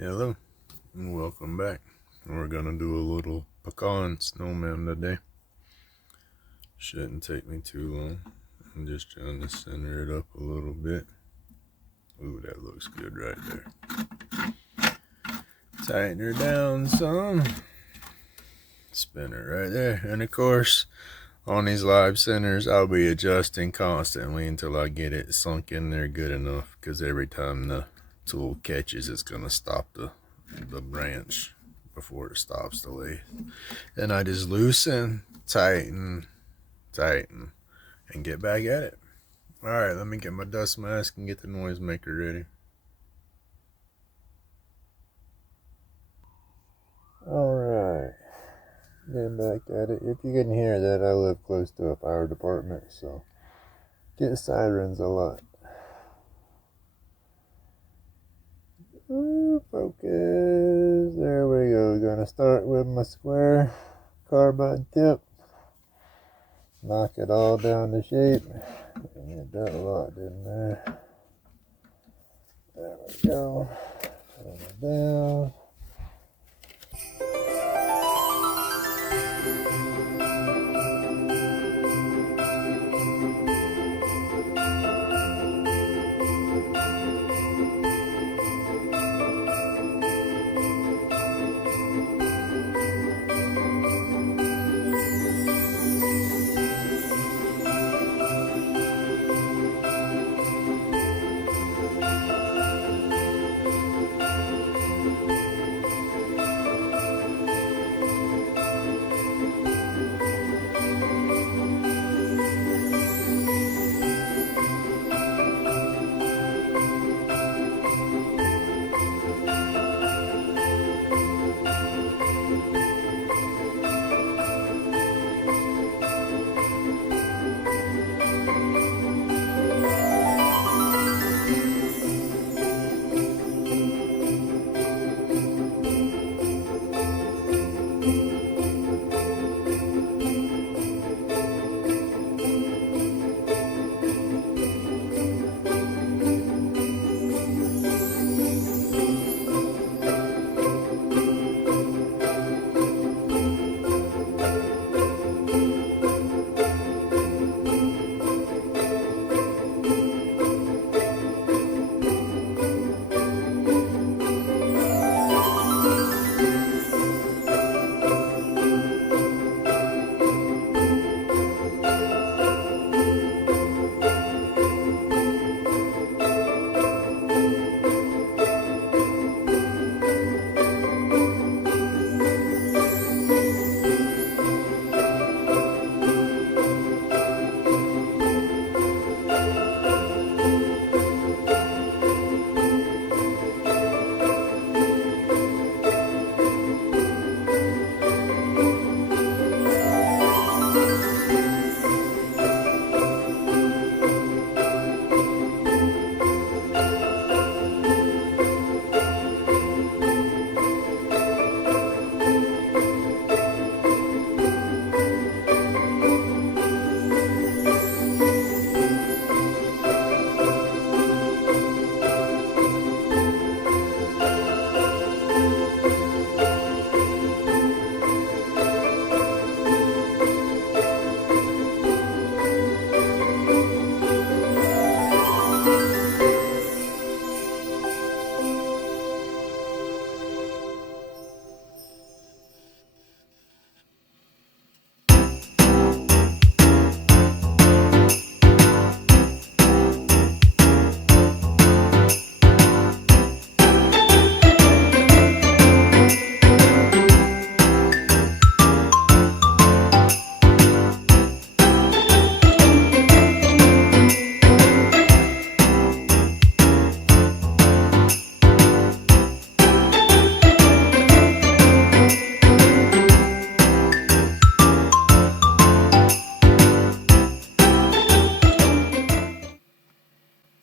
Hello, and welcome back. We're gonna do a little pecan snowman today. Shouldn't take me too long. I'm just trying to center it up a little bit. Ooh, that looks good right there. Tighten her down some. Spin her right there. And of course, on these live centers, I'll be adjusting constantly until I get it sunk in there good enough. Because every time the tool catches, it's gonna stop the branch before it stops the lathe. Then I just loosen, tighten, and get back at it. Alright, let me get my dust mask and get the noisemaker ready. Alright, getting back at it. If you can hear that, I live close to a fire department, so get sirens a lot. Ooh, focus. There we go. Gonna start with my square carbide tip. Knock it all down to shape. And get that locked in there. There we go. Turn it down.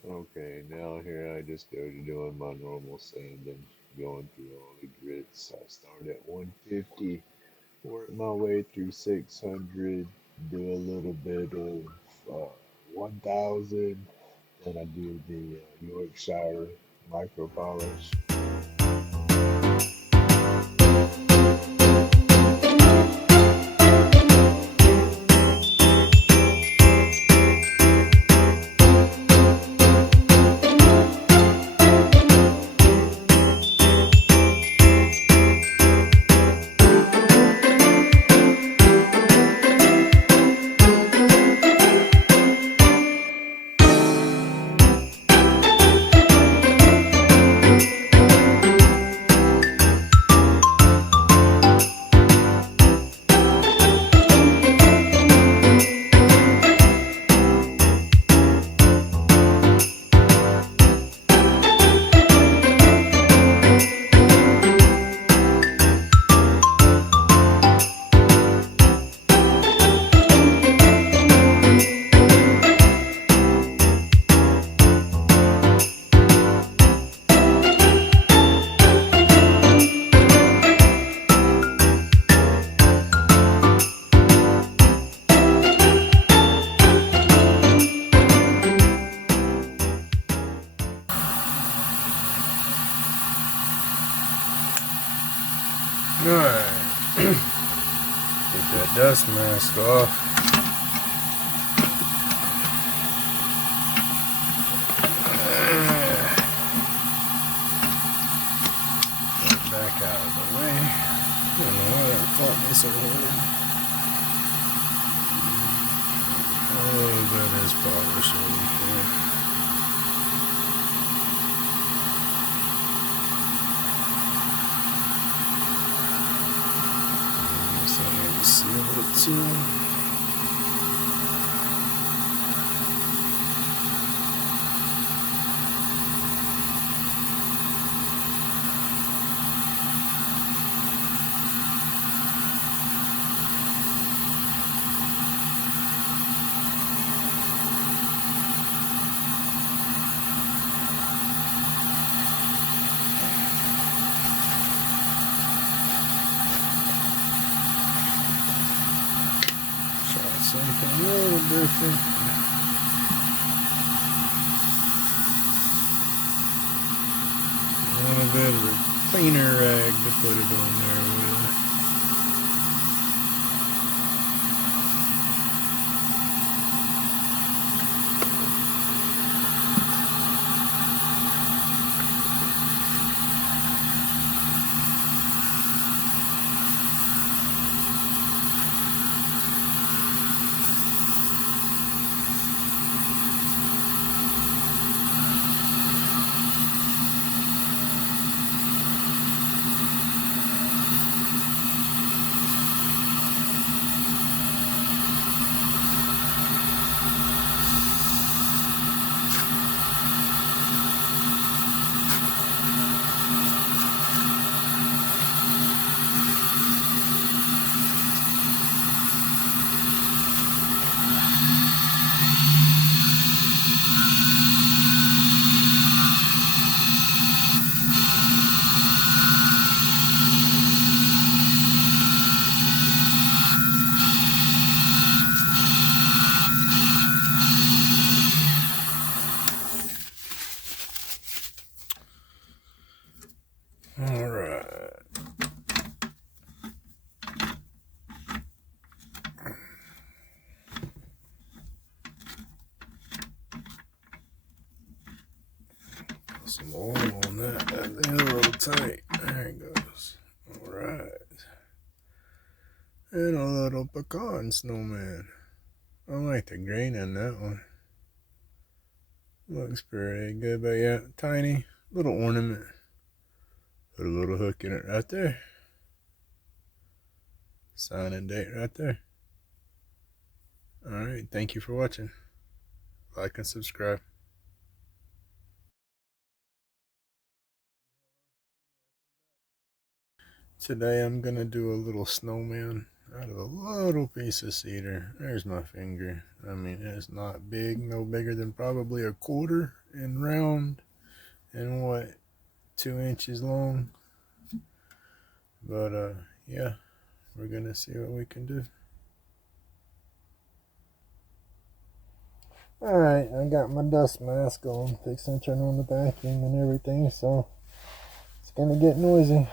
Okay, now here I just go to doing my normal sanding, going through all the grits. I start at 150, work my way through 600, do a little bit of 1000, then I do the Yorkshire micro polish. Get that dust mask off. Back out of the way. I don't know why that caught me so hard. Oh, that is polish over here. So I need to seal it too. Something a little different. A little bit of a cleaner rag to put it on there with. All right. Put some oil on that. That's a little tight. There it goes. All right. And a little pecan snowman. I like the green in that one. Looks pretty good, but yeah, tiny little ornament. Put a little hook in it right there. Sign and date right there. Alright, thank you for watching. Like and subscribe. Today I'm gonna do a little snowman out of a little piece of cedar. There's my finger. I mean, it's not big, no bigger than probably a quarter in round and what, 2 inches long. But yeah, we're gonna see what we can do. Alright, I got my dust mask on, fixing to turn on the vacuum and everything, so it's gonna get noisy.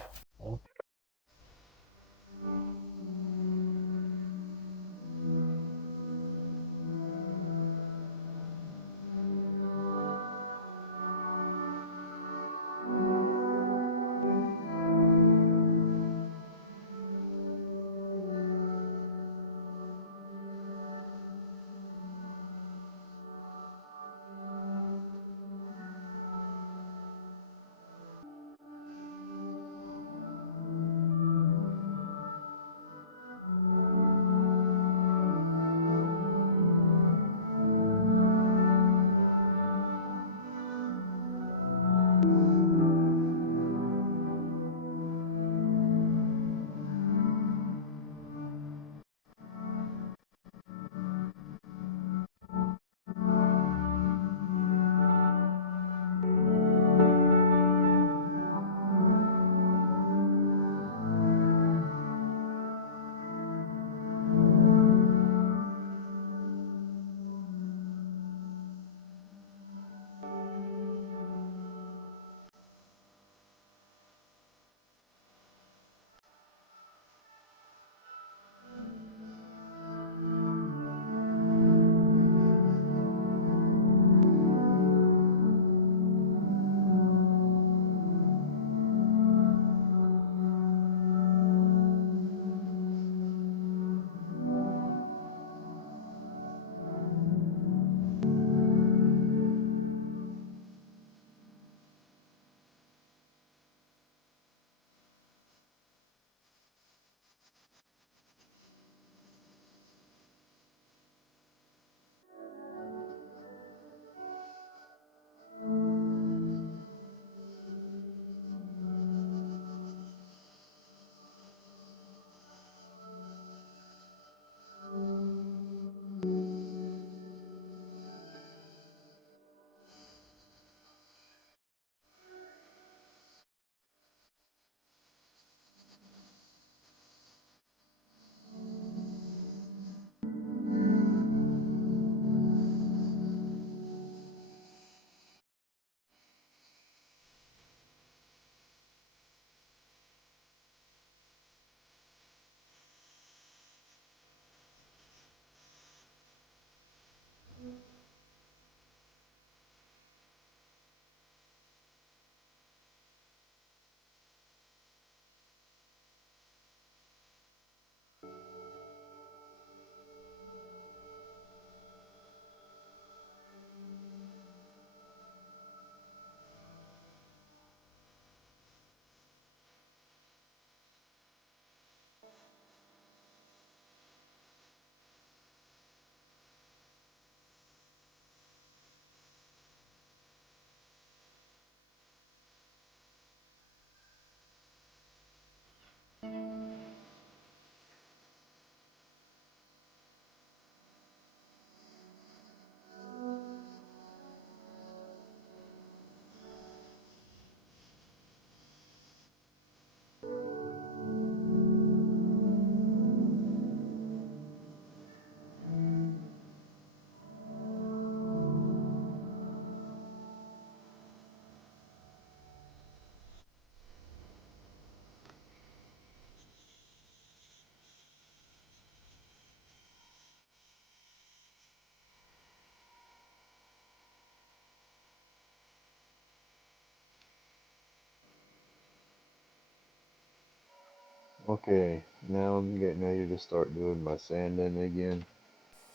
Okay, now I'm getting ready to start doing my sanding again.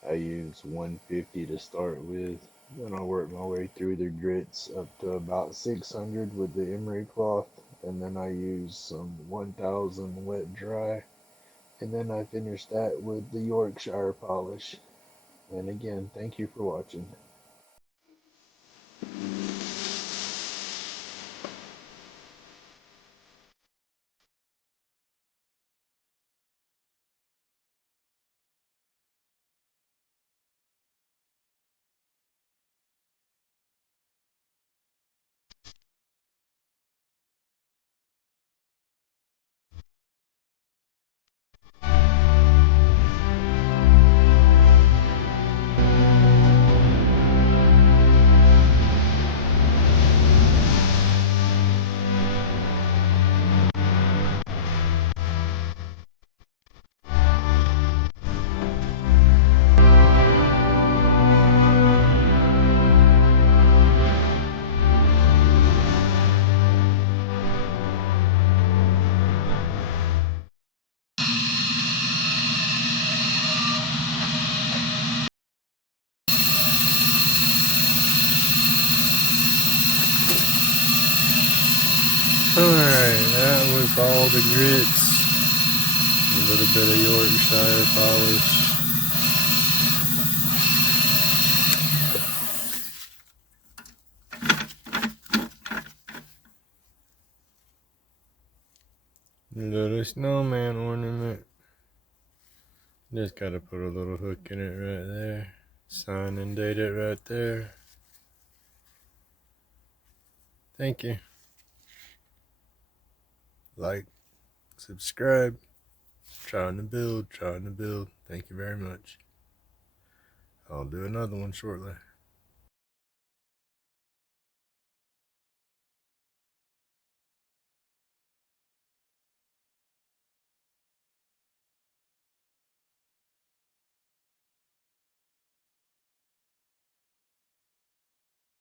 I use 150 to start with. Then I work my way through the grits up to about 600 with the emery cloth. And then I use some 1000 wet dry. And then I finish that with the Yorkshire polish. And again, thank you for watching. Alright, that was all the grits. A little bit of Yorkshire polish. Little snowman ornament. Just gotta put a little hook in it right there. Sign and date it right there. Thank you. Like, subscribe. Trying to build. Thank you very much. I'll do another one shortly.